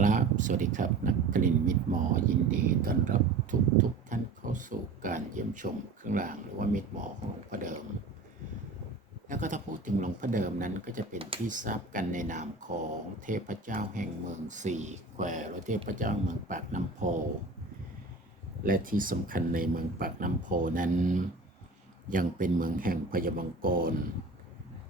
ครับ สวัสดีครับ นักกลิ่นมิตรหมอยินดีต้อนรับทุกทุกท่านเข้าสู่การเยี่ยมชมเครื่องรางหรือว่ามิตรหมอของหลวงพ่อเดิม แล้วก็ถ้าพูดถึงหลวงพ่อเดิมนั้นก็จะเป็นที่ทราบกันในนามของเทพเจ้าแห่งเมืองสี่แควหรือเทพเจ้าเมืองปากน้ำโพ และที่สำคัญในเมืองปากน้ำโพนั้น ยังเป็นเมืองแห่งพยาบังกร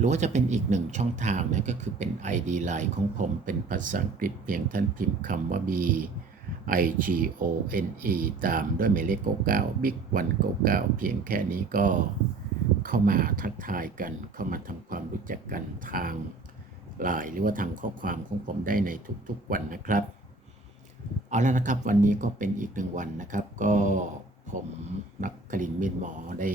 หรือว่าจะเป็นอีกหนึ่งช่องทางนะก็คือเป็น ID Line ของผมเป็นภาษาอังกฤษเพียงท่านพิมพ์คำว่า B I G O N E ตามด้วยหมายเลข99 Big 199 เพียงแค่นี้ก็เข้ามาทักทายกัน เข้ามาทำความรู้จักกันทางไลน์หรือว่าทางข้อความของผมได้ในทุกๆวันนะครับ เอาแล้วนะครับวันนี้ก็เป็นอีกหนึ่งวันนะครับ ก็ผมนักกลินมินหมอได้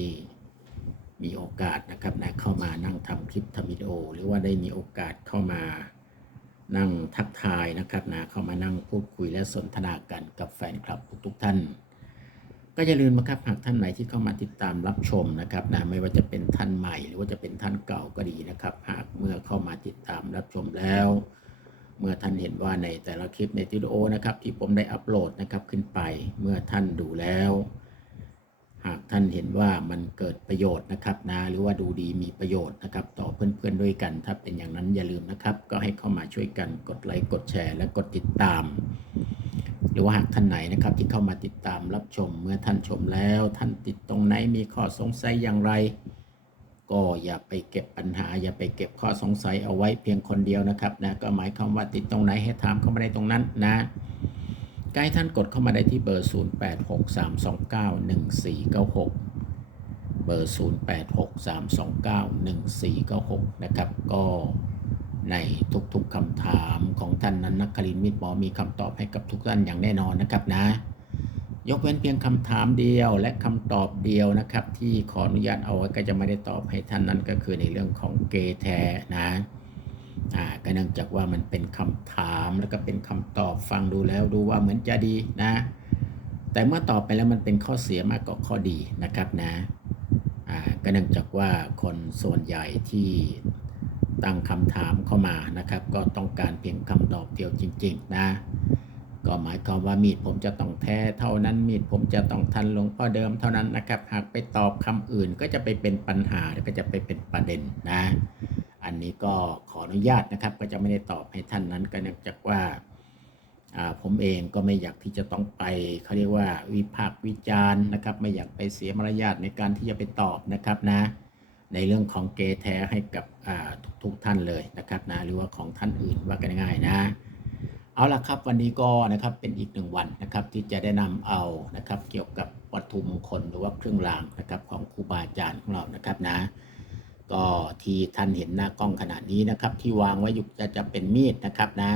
มีโอกาสนะครับนะเข้ามานั่งทำคลิปทำวิดีโอ หรือว่าได้มีโอกาสเข้ามานั่งทักทายนะครับนะเข้ามานั่งพูดคุยและสนทนากันกับแฟนคลับทุกๆท่าน ก็อย่าลืมนะครับหากท่านไหนที่เข้ามาติดตามรับชมนะครับนะไม่ว่าจะเป็นท่านใหม่ หรือว่าจะเป็นท่านเก่าก็ดีนะครับ หากเมื่อเข้ามาติดตามรับชมแล้ว เมื่อท่านเห็นว่าในแต่ละคลิปในวิดีโอนะครับที่ผมได้อัปโหลดนะครับขึ้นไปเมื่อท่านดูแล้ว หากท่านเห็นว่ามันเกิดประโยชน์นะครับนะหรือว่าดูดีมีประโยชน์นะครับต่อเพื่อนๆด้วยกัน ถ้าเป็นอย่างนั้นอย่าลืมนะครับ ก็ให้เข้ามาช่วยกันกดไลค์กดแชร์และกดติดตาม หรือว่าหากท่านไหนนะครับที่เข้ามาติดตามรับชมเมื่อท่านชมแล้ว ท่านติดตรงไหนมีข้อสงสัยอย่างไร ก็อย่าไปเก็บปัญหา อย่าไปเก็บข้อสงสัยเอาไว้เพียงคนเดียวนะครับนะก็หมายความว่าติดตรงไหนให้ถามเข้ามาในตรงนั้นนะ ก็ให้ท่านกดเข้ามาได้ที่เบอร์ 0863291496 เบอร์ 0863291496 นะครับ ก็ในทุกๆคำถามของท่านนั้นนักคลินมิตรหมอมีคำตอบให้กับทุกท่านอย่างแน่นอนนะครับนะ ยกเว้นเพียงคำถามเดียวและคำตอบเดียวนะครับ ที่ขออนุญาตเอาไว้ก็จะไม่ได้ตอบให้ท่านนั้นก็คือในเรื่องของเกย์แท้นะ อ่าก็เนื่องจากว่ามันเป็นคำถามแล้วก็เป็นคำตอบฟังดูแล้วดูว่าเหมือนจะดีนะ แต่เมื่อตอบไปแล้วมันเป็นข้อเสียมากกว่าข้อดีนะครับนะอ่าก็เนื่องจากว่าคนส่วนใหญ่ที่ตั้งคำถามเข้ามานะครับ ก็ต้องการเพียงคำตอบเดียวจริง ๆ นะ ก็หมายความว่ามีดผมจะต้องแท้เท่านั้นมีดผมจะต้องทันหลวงพ่อเดิมเท่านั้นนะครับ หากไปตอบคำอื่นก็จะไปเป็นปัญหาแล้วก็จะไปเป็นประเด็นนะ อันนี้ก็ขออนุญาตนะครับ ก็จะไม่ได้ตอบให้ท่านนั้นก็เนื่องจากว่าผมเองก็ไม่อยากที่จะต้องไปเขาเรียกว่าวิพากษ์วิจารณ์นะครับ ไม่อยากไปเสียมารยาทในการที่จะไปตอบนะครับนะ ในเรื่องของเกย์แท้ให้กับทุกๆท่านเลยนะครับนะหรือว่าของท่านอื่นว่ากันง่ายนะ เอาละครับวันนี้ก็นะครับเป็นอีกหนึ่งวันนะครับที่จะได้นำเอานะครับเกี่ยวกับวัตถุมงคลหรือว่าเครื่องรางนะครับของครูบาอาจารย์ของเรานะครับนะ ก็ที่ท่านเห็นหน้ากล้องขนาดนี้นะครับ ที่วางไว้อยู่จะจะเป็นมีดนะครับนะ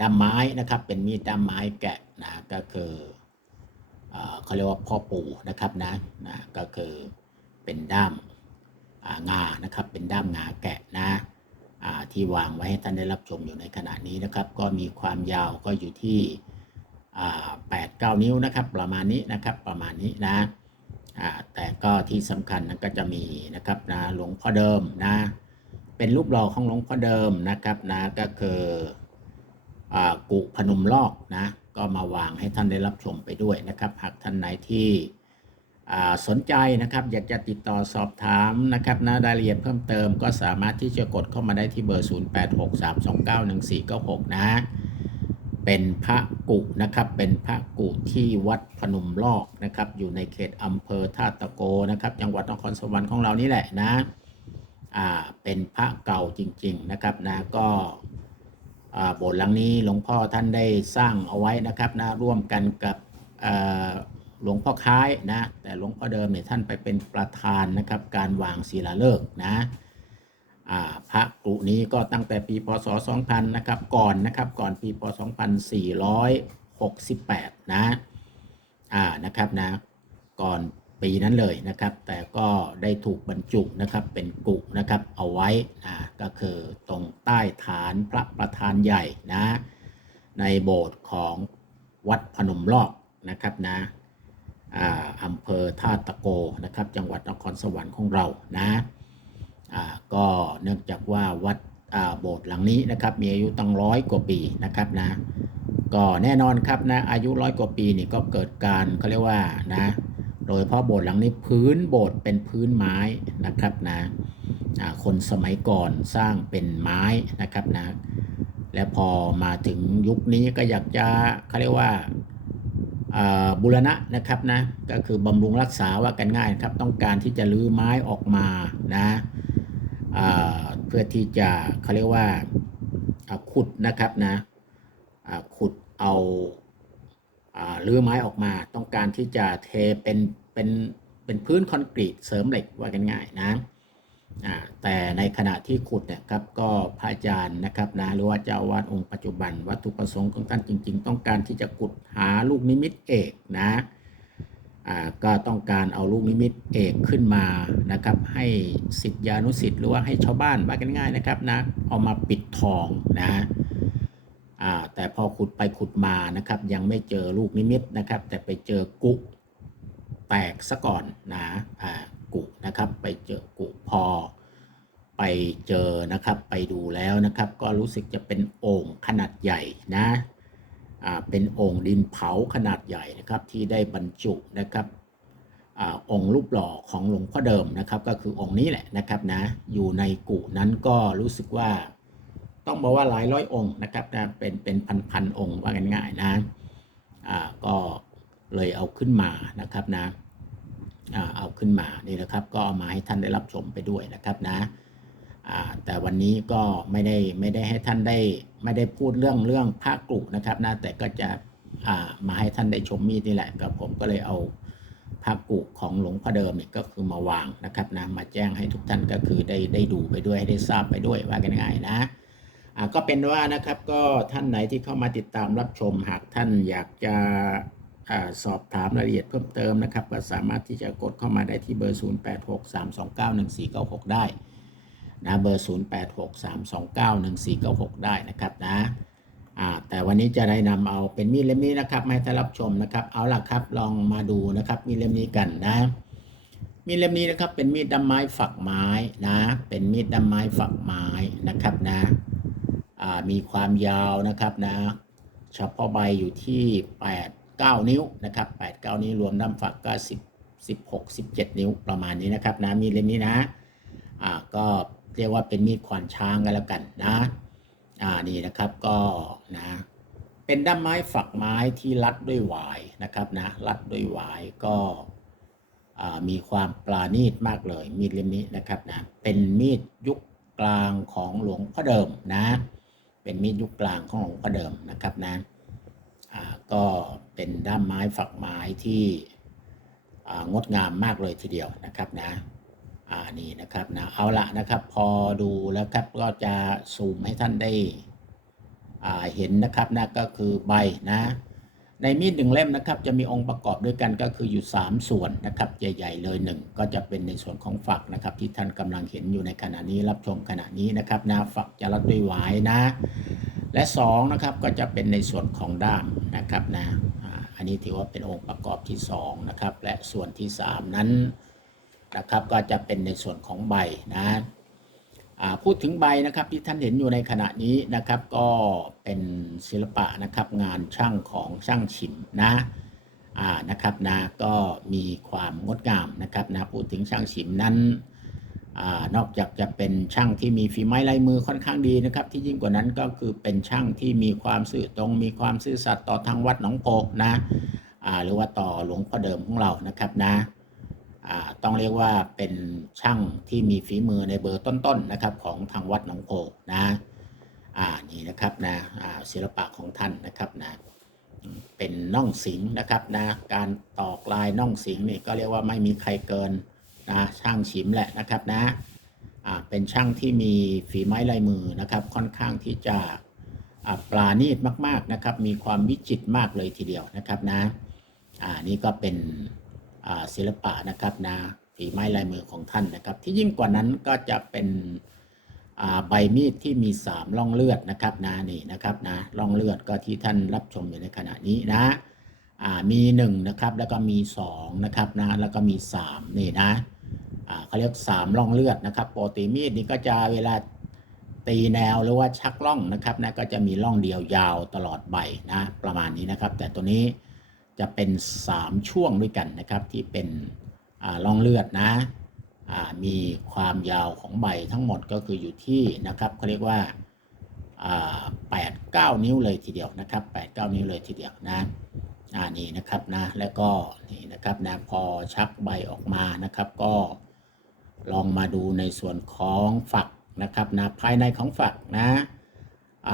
ด้ามไม้นะครับ เป็นมีดด้ามไม้แกะนะก็คืออเขาเรียกว่าพ่อปู่นะครับนะนะก็คือเป็นด้ามอ่างานะครับ เป็นด้ามงาแกะนะที่วางไว้ให้ท่านได้รับชมอยู่ในขณะนี้นะครับ ก็มีความยาวก็อยู่ที่แปดเก้านิ้วนะครับ ประมาณนี้นะครับประมาณนี้นะ แต่ก็ที่สำคัญนะก็จะมีนะครับนะหลวงพ่อเดิมนะเป็นรูปหล่อของหลวงพ่อเดิมนะครับนะก็คืออกุพนมลอกนะก็มาวางให้ท่านได้รับชมไปด้วยนะครับ หากท่านไหนที่สนใจนะครับ อยากจะติดต่อสอบถามนะครับนะรายละเอียดเพิ่มเติมก็สามารถที่จะกดเข้ามาได้ที่เบอร์ 0863291496 นะ เป็นพระกุนะครับ เป็นพระกุที่วัดพนมลอกนะครับ อยู่ในเขตอำเภอท่าตะโกนะครับ จังหวัดนครสวรรค์ของเรานี่แหละนะ อ่า เป็นพระเก่าจริง ๆนะครับนะก็อ่าโบสถ์หลังนี้หลวงพ่อท่านได้สร้างเอาไว้นะครับนะร่วมกันกับอ่าหลวงพ่อค้ายนะ แต่หลวงพ่อเดิมเนี่ยท่านไปเป็นประธานนะครับ การวางศิลาฤกษ์นะ พระกรุนี้ก็ตั้งแต่ปีพศ 2000 นะครับ ก่อนนะครับก่อนปีพศ 2468 นะอ่านะครับนะก่อนปีนั้นเลยนะครับ แต่ก็ได้ถูกบรรจุนะครับเป็นกุนะครับเอาไว้อ่าก็คือตรงใต้ฐานพระประธานใหญ่นะในโบสถ์ของวัดพนมลอกนะครับนะอ่าอำเภอท่าตะโกนะครับ จังหวัดนครสวรรค์ของเรานะ ก็เนื่องจากว่าวัดโบสถ์หลังนี้นะครับมีอายุตั้งร้อยกว่าปีนะครับนะก็แน่นอนครับนะอายุร้อยกว่าปีนี่ก็เกิดการเขาเรียกว่านะโดยเฉพาะโบสถ์หลังนี้พื้นโบสถ์เป็นพื้นไม้นะครับนะคนสมัยก่อนสร้างเป็นไม้นะครับนะและพอมาถึงยุคนี้ก็อยากจะเขาเรียกว่าบูรณะนะครับนะก็คือบำรุงรักษาว่ากันง่ายครับต้องการที่จะรื้อไม้ออกมานะ เพื่อที่จะเขาเรียกว่าขุดนะครับนะขุดเอาอ่ารื้อไม้ออกมา ต้องการที่จะเทเป็นเป็นเป็นพื้นคอนกรีตเสริมเหล็กว่ากันง่ายนะแต่ในขณะที่ขุดเนี่ยครับก็พระอาจารย์นะครับนะหรือว่าเจ้าวาดองค์ปัจจุบัน วัตถุประสงค์ของท่านจริง ๆ ต้องการที่จะขุดหาลูกนิมิตเอกนะ ก็ต้องการเอาลูกนิมิตเอกขึ้นมานะครับให้สิทธิานุสิทธิ์หรือว่าให้ชาวบ้านว่ากันง่ายนะครับนะเอามาปิดทองนะแต่พอขุดไปขุดมานะครับยังไม่เจอลูกนิมิตนะครับ แต่ไปเจอกุแตกซะก่อนนะกุนะครับไปเจอกุพอไปเจอนะครับไปดูแล้วนะครับ ก็รู้สึกจะเป็นโอ่งขนาดใหญ่นะ เป็นโอ่งดินเผาขนาดใหญ่นะครับที่ได้บรรจุนะครับอองค์รูปหล่อของหลวงพ่อเดิมนะครับ ก็คือองค์นี้แหละนะครับนะอยู่ในกุนั้นก็รู้สึกว่า ต้องบอกว่าหลายร้อยองค์นะครับนะเป็นเป็นพันพันๆองค์ว่ากันง่ายนะอ่าก็เลยเอาขึ้นมานะครับนะอ่าเอาขึ้นมานี่นะครับ ก็เอามาให้ท่านได้รับชมไปด้วยนะครับนะ แต่วันนี้ก็ไม่ได้ไม่ได้ให้ท่านได้ไม่ได้พูดเรื่องเรื่องพระกรุนะครับนะแต่ก็จะามาให้ท่านได้ชมมีดนี่แหละกับผมก็เลยเอาพระกุของหลวงพ่อเดิมเนี่ยก็คือมาวางนะครับนะมาแจ้งให้ทุกท่านก็คือได้ได้ดูไปด้วยได้ทราบไปด้วยว่ากันง่ายนะอ่าก็เป็นว่านะครับก็ท่านไหนที่เข้ามาติดตามรับชมหากท่านอยากจะอสอบถามรายละเอียดเพิ่มเติมนะครับ ก็สามารถที่จะกดเข้ามาได้ที่เบอร์ 0863291496 ได้ นะเบอร์ 0863291496 ได้นะครับนะแต่วันนี้จะได้นำเอาเป็นมีดเล่มนี้นะครับมาให้ท่านรับชมนะครับ เอาล่ะครับลองมาดูนะครับมีดเล่มนี้กันนะ มีดเล่มนี้นะครับเป็นมีดดำไม้ฝักไม้นะ เป็นมีดดำไม้ฝักไม้นะครับนะมีความยาวนะครับนะ เฉพาะใบอยู่ที่ 8 9 นิ้วนะครับ8 9 นิ้วรวมด้ามฝักก็10 16 17 นิ้วประมาณนี้นะครับนะมีดเล่มนี้นะอ่าก็ เรียกว่าเป็นมีดขวานช้างกันแล้วกันนะอ่านี่นะครับก็นะเป็นด้ามไม้ฝักไม้ที่รัดด้วยหวายนะครับนะรัดด้วยหวายก็มีความปราณีตมากเลย มีดเล่มนี้นะครับนะเป็นมีดยุคกลางของหลวงพ่อเดิมนะ เป็นมีดยุคกลางของหลวงพ่อเดิมนะครับนะก็เป็นด้ามไม้ฝักไม้ที่งดงามมากเลยทีเดียวนะครับนะ อ่านี่นะครับนะเอาละนะครับ พอดูแล้วครับก็จะซูมให้ท่านได้อ่าเห็นนะครับนะก็คือใบนะ ในมีดหนึ่งเล่มนะครับจะมีองค์ประกอบด้วยกันก็คืออยู่ 3 ส่วนนะครับใหญ่ๆเลยหนึ่งก็จะเป็นในส่วนของฝักนะครับ ที่ท่านกำลังเห็นอยู่ในขณะนี้รับชมขณะนี้นะครับนะฝักจะรัดด้วยหวายนะ และ2นะครับก็จะเป็นในส่วนของด้ามนะครับนะอ่าอันนี้ถือว่าเป็นองค์ประกอบที่2นะครับและส่วนที่ 3 นั้น นะครับก็จะเป็นในส่วนของใบนะพูดถึงใบนะครับที่ท่านเห็นอยู่ในขณะนี้นะครับก็เป็นศิลปะนะครับงานช่างของช่างฉิมนะอ่านะครับนะก็มีความงดงามนะครับนะพูดถึงช่างฉิมนั้นอานอกจากจะเป็นช่างที่มีฝีไม้ลายมือค่อนข้างดีนะครับ ที่ยิ่งกว่านั้นก็คือเป็นช่างที่มีความซื่อตรง มีความซื่อสัตย์ต่อทางวัดหนองโพนะอ่าหรือว่าต่อหลวงพ่อเดิมของเรานะครับนะ ต้องเรียกว่าเป็นช่างที่มีฝีมือในเบอร์ต้นๆนะครับของทางวัดหนองโพนะอ่านี่นะครับนะอ่าศิลปะของท่านนะครับนะเป็นน่องสิงนะครับนะการตอกลายน่องสิงนี่ก็เรียกว่าไม่มีใครเกินนะช่างฉิมแหละนะครับนะอ่าเป็นช่างที่มีฝีไม้ลายมือนะครับค่อนข้างที่จะอ่าปราณีตมากๆนะครับมีความวิจิตรมากเลยทีเดียวนะครับนะอ่านี่ก็เป็น ศิลปะนะครับนะฝีไม้ลายมือของท่านนะครับ ที่ยิ่งกว่านั้นก็จะเป็นใบมีดที่มีสามร่องเลือดนะครับนะนี่นะครับนะร่องเลือดก็ที่ท่านรับชมอยู่ในขณะนี้นะมีหนึ่งนะครับแล้วก็มีสองนะครับนะแล้วก็มีสามนี่นะเขาเรียกสามร่องเลือดนะครับปกติมีดนี่ก็จะเวลาตีแนวหรือว่าชักล่องนะครับนะก็จะมีร่องเดียวยาวตลอดใบนะประมาณนี้นะครับ แต่ตัวนี้ จะเป็น 3 ช่วงด้วยกันนะครับ ที่เป็นร่องเลือดนะมีความยาวของใบทั้งหมดก็คืออยู่ที่นะครับเขาเรียกว่าแปดเก้านิ้วเลยทีเดียวนะครับแปดเก้านิ้วเลยทีเดียวนะอ่านี่นะครับนะแล้วก็นี่นะครับนะพอชักใบออกมานะครับก็ลองมาดูในส่วนของฝักนะครับนะภายในของฝักนะ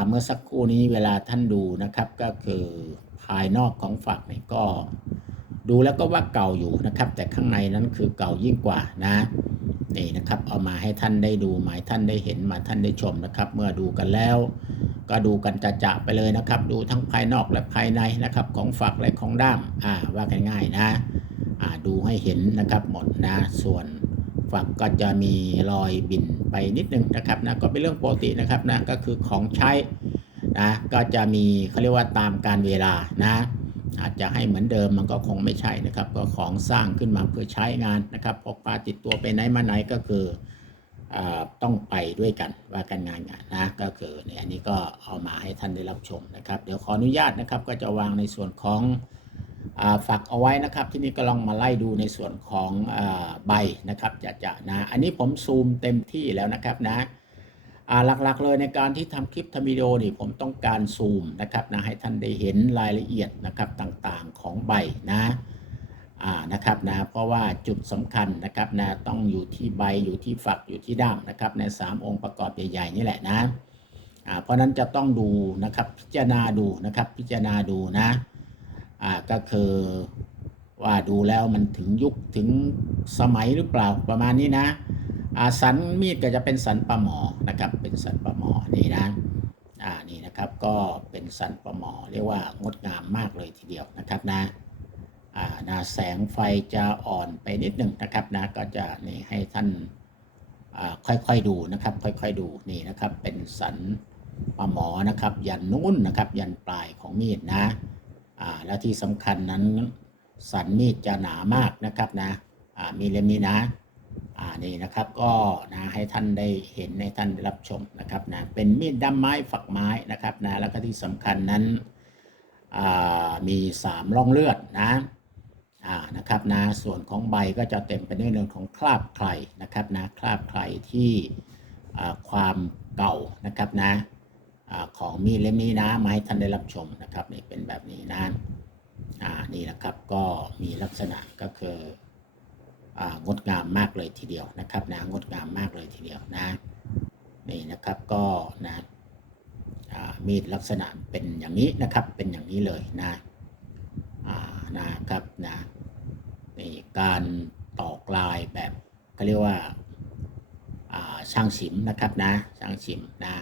เมื่อสักครู่นี้เวลาท่านดูนะครับก็คือ ภายนอกของฝักนี่ก็ ดูแล้วก็ว่าเก่าอยู่นะครับ แต่ข้างในนั้นคือเก่ายิ่งกว่านะนี่นะครับ เอามาให้ท่านได้ดูหมายท่านได้เห็นมาท่านได้ชมนะครับ เมื่อดูกันแล้ว ก็ดูกันจะจะไปเลยนะครับ ดูทั้งภายนอกและภายในนะครับ ของฝักและของด้ามอ่าว่ากันง่ายนะอ่าดูให้เห็นนะครับหมดนะส่วนฝักก็จะมีรอยบินไปนิดนึงนะครับนะก็เป็นเรื่องปกตินะครับนะก็คือของใช้ นะก็จะมีเขาเรียกว่าตามการเวลานะอาจจะให้เหมือนเดิมมันก็คงไม่ใช่นะครับ ก็ของสร้างขึ้นมาเพื่อใช้งานนะครับพกพาติดตัวไปไหนมาไหนก็คืออต้องไปด้วยกันว่ากันงานงานนะก็คือเนี่ยอันนี้ก็เอามาให้ท่านได้รับชมนะครับ เดี๋ยวขออนุญาตนะครับก็จะวางในส่วนของฝักเอาไว้นะครับ ที่นี่ก็ลองมาไล่ดูในส่วนของอใบนะครับจะจะนะอันนี้ผมซูมเต็มที่แล้วนะครับนะ หลักๆเลยในการที่ทำคลิปทำวิดีโอนี่ผมต้องการซูมนะครับนะให้ท่านได้เห็นรายละเอียดนะครับต่างๆของใบนะนะครับนะเพราะว่าจุดสำคัญนะครับนะต้องอยู่ที่ใบอยู่ที่ฝักอยู่ที่ด้ามนะครับใน3องค์ประกอบใหญ่ๆนี่แหละนะเพราะนั้นจะต้องดูนะครับพิจารณาดูนะครับพิจารณาดูนะก็คือ ว่าดูแล้วมันถึงยุคถึงสมัยหรือเปล่าประมาณนี้นะสันมีดก็จะเป็นสันปลาหมอนะครับ เป็นสันปลาหมอนี่นะอ่านี่นะครับก็เป็นสันปลาหมอเรียกว่างดงามมากเลยทีเดียวนะครับนะอ่านะแสงไฟจะอ่อนไปนิดหนึ่งนะครับนะก็จะนี่ให้ท่านค่อยๆดูนะครับ ค่อยๆดูนี่นะครับ เป็นสันปลาหมอนะครับ ยันนุ่นนะครับ ยันปลายของมีดนะอ่าแล้วที่สำคัญนั้น สันมีดจะหนามากนะครับนะมีเล่มนี้นะอ่านี่นะครับก็นะให้ท่านได้เห็นในท่านรับชมนะครับนะเป็นมีดด้ามไม้ฝักไม้นะครับนะแล้วก็ที่สำคัญนั้นอ่ามร่องเลือดนะอ่านะครับนะส่วนของใบก็จะเต็มไปด้วยเรื่องของคราบไครนะครับนะคราบไครที่ความเก่านะครับนะของมีดเล่มนี้นะมาให้ท่านได้รับชมนะครับนี่เป็นแบบนี้นะ อ่านี่นะครับก็มีลักษณะก็คืองดงามมากเลยทีเดียวนะครับนะงดงามมากเลยทีเดียวนะนี่นะครับก็นะมีดลักษณะเป็นอย่างนี้นะครับเป็นอย่างนี้เลยนะนะครับนะนี่การตอกลายแบบเขาเรียกว่าช่างฉิมนะครับนะช่างฉิมนะ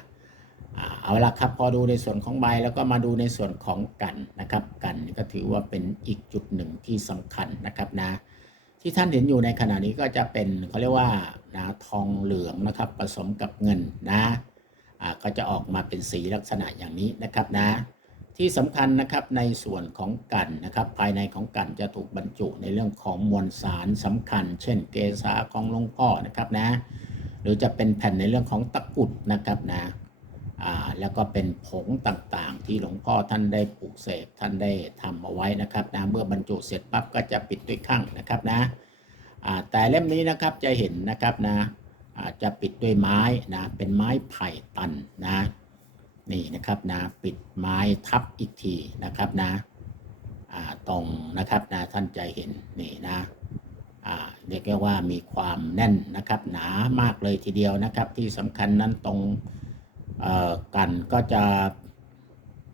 เอาละครับพอดูในส่วนของใบแล้วก็มาดูในส่วนของกันนะครับ กันก็ถือว่าเป็นอีกจุดหนึ่งที่สำคัญนะครับนะที่ท่านเห็นอยู่ในขณะนี้ก็จะเป็นเขาเรียกว่านะทองเหลืองนะครับผสมกับเงินนะก็จะออกมาเป็นสีลักษณะอย่างนี้นะครับนะที่สำคัญนะครับในส่วนของกันนะครับ ภายในของกันจะถูกบรรจุในเรื่องของมวลสารสำคัญ เช่น เกสาของหลวงพ่อนะครับนะหรือจะเป็นแผ่นในเรื่องของตะกุดนะครับนะ แล้วก็เป็นผงต่างๆ ที่หลวงพ่อท่านได้ปลูกเสกท่านได้ทำเอาไว้นะครับนะเมื่อบรรจุเสร็จปั๊บก็จะปิดด้วยข้างนะครับนะแต่เล่มนี้นะครับจะเห็นนะครับนะจะปิดด้วยไม้นะเป็นไม้ไผ่ตันนะนี่นะครับนะปิดไม้ทับอีกทีนะครับนะตรงนะครับนะท่านจะเห็นนี่นะอ่าเรียกว่ามีความแน่นนะครับหนามากเลยทีเดียวนะครับ ที่สำคัญนั้นตรง กันก็จะ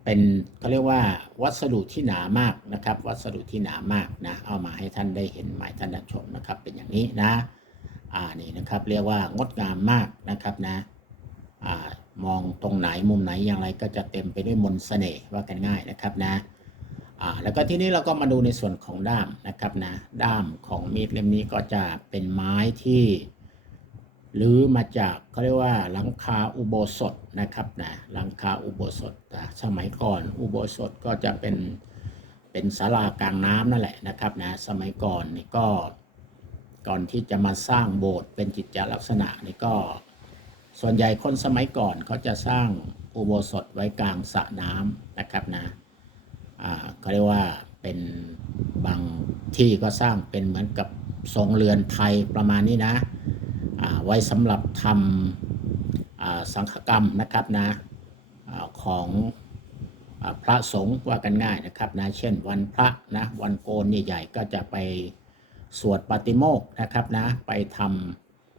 เป็นเขาเรียกว่าวัสดุที่หนามากนะครับ วัสดุที่หนามากนะเอามาให้ท่านได้เห็นหมายท่านได้ชมนะครับ เป็นอย่างนี้นะอ่านี่นะครับ เรียกว่างดงามมากนะครับนะอ่ามองตรงไหนมุมไหนอย่างไรก็จะเต็มไปด้วยมนสเสน่ห์ว่ากันง่ายนะครับนะอ่าแล้วก็ที่นี้เราก็มาดูในส่วนของด้ามนะครับนะด้ามของมีดเล่มนี้ก็จะเป็นไม้ที่ หรือมาจากเขาเรียกว่าหลังคาอุโบสถนะครับนะหลังคาอุโบสถแต่สมัยก่อนอุโบสถก็จะเป็นเป็นศาลากลางน้ำนั่นแหละนะครับนะสมัยก่อนนี่ก็ก่อนที่จะมาสร้างโบสถ์เป็นจิตจลักษณะนี่ก็ ส่วนใหญ่คนสมัยก่อนเขาจะสร้างอุโบสถไว้กลางสระน้ำนะครับนะอ่าเขาเรียกว่าเป็นบางที่ก็สร้างเป็นเหมือนกับทรงเรือนไทยประมาณนี้นะ ไว้สำหรับทำสังฆกรรมนะครับนะอของอพระสงฆ์ว่ากันง่ายนะครับนะเช่นวันพระนะวันโกนใหญ่ๆก็จะไปสวดปาติโมกข์นะครับนะไปท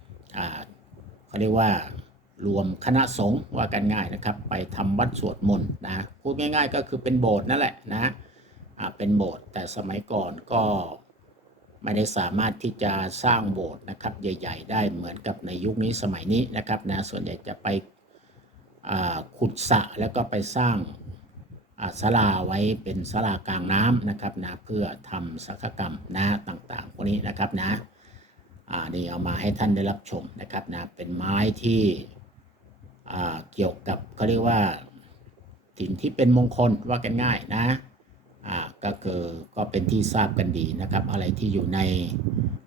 ำเขาเรียกว่ารวมคณะสงฆ์ว่ากันง่ายนะครับ ไปทำวัดสวดมนต์นะพูดง่าย ๆ ก็คือเป็นโบสถ์นั่นแหละนะเป็นโบสถ์แต่สมัยก่อนก็ ไม่ได้สามารถที่จะสร้างโบสถ์นะครับใหญ่ ๆ ได้เหมือนกับในยุคนี้สมัยนี้นะครับนะส่วนใหญ่จะไปขุดสระแล้วก็ไปสร้างศาลาไว้เป็นศาลากลางน้ำนะครับนะเพื่อทำสังฆกรรมนะต่างๆพวกนี้นะครับนะนี่เอามาให้ท่านได้รับชมนะครับนะเป็นไม้ที่เกี่ยวกับเขาเรียกว่าถิ่นที่เป็นมงคลว่ากันง่ายนะ อ่าก็คือก็เป็นที่ทราบกันดีนะครับ อะไรที่อยู่ใน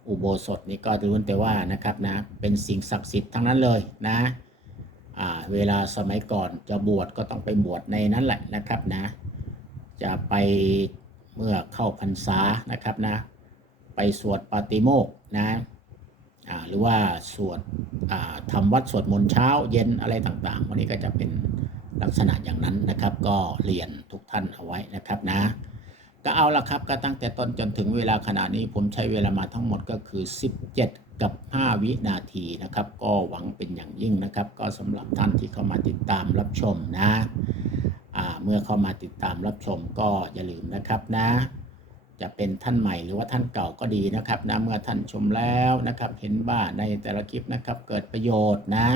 อุโบสถนี่ก็ล้วนแต่ว่านะครับนะเป็นสิ่งศักดิ์สิทธิ์ทั้งนั้นเลยนะอ่าเวลาสมัยก่อนจะบวชก็ต้องไปบวชในนั้นแหละนะครับนะ จะไปเมื่อเข้าพรรษานะครับนะ ไปสวดปาติโมกนะอ่าหรือว่าสวดอ่าทำวัดสวดมนต์เช้าเย็นอะไรต่างๆวันนี้ก็จะเป็นลักษณะอย่างนั้นนะครับ ก็เรียนทุกท่านเอาไว้นะครับนะ ก็เอาละครับก็ตั้งแต่ต้นจนถึงเวลาขณะนี้ผมใช้เวลามาทั้งหมดก็คือ 17 กับ 5 วินาทีนะครับ ก็หวังเป็นอย่างยิ่งนะครับ ก็สำหรับท่านที่เข้ามาติดตามรับชมนะเมื่อเข้ามาติดตามรับชมก็อย่าลืมนะครับนะ จะเป็นท่านใหม่หรือว่าท่านเก่าก็ดีนะครับนะเมื่อท่านชมแล้วนะครับ เห็นว่าในแต่ละคลิปนะครับเกิดประโยชน์นะ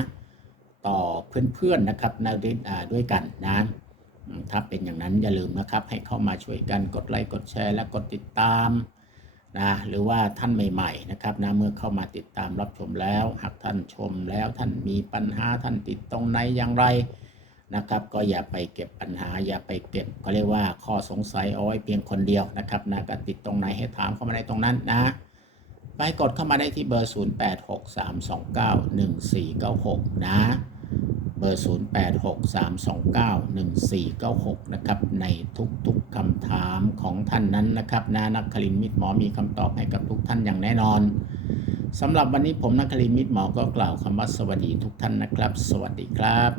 ต่อเพื่อนๆนะครับนะด้วยอ่าด้วยกันนะ ถ้าเป็นอย่างนั้นอย่าลืมนะครับ ให้เข้ามาช่วยกันกดไลค์กดแชร์และกดติดตามนะหรือว่าท่านใหม่ๆนะครับนะเมื่อเข้ามาติดตามรับชมแล้ว หากท่านชมแล้วท่านมีปัญหาท่านติดตรงไหนอย่างไรนะครับ ก็อย่าไปเก็บปัญหา อย่าไปเก็บก็เรียกว่าข้อสงสัยเอาไว้เพียงคนเดียวนะครับนะก็ติดตรงไหนให้ถามเข้ามาในตรงนั้นนะไปกดเข้ามาได้ที่เบอร์ 0863291496 นะ เบอร์ 0863291496 นะครับ ในทุกๆคำถามของท่านนั้นนะครับนะนักคลินมิตรหมอมีคำตอบให้กับทุกท่านอย่างแน่นอนสำหรับวันนี้ผมนักคลินมิตรหมอก็กล่าวคำว่าสวัสดีทุกท่านนะครับ สวัสดีครับ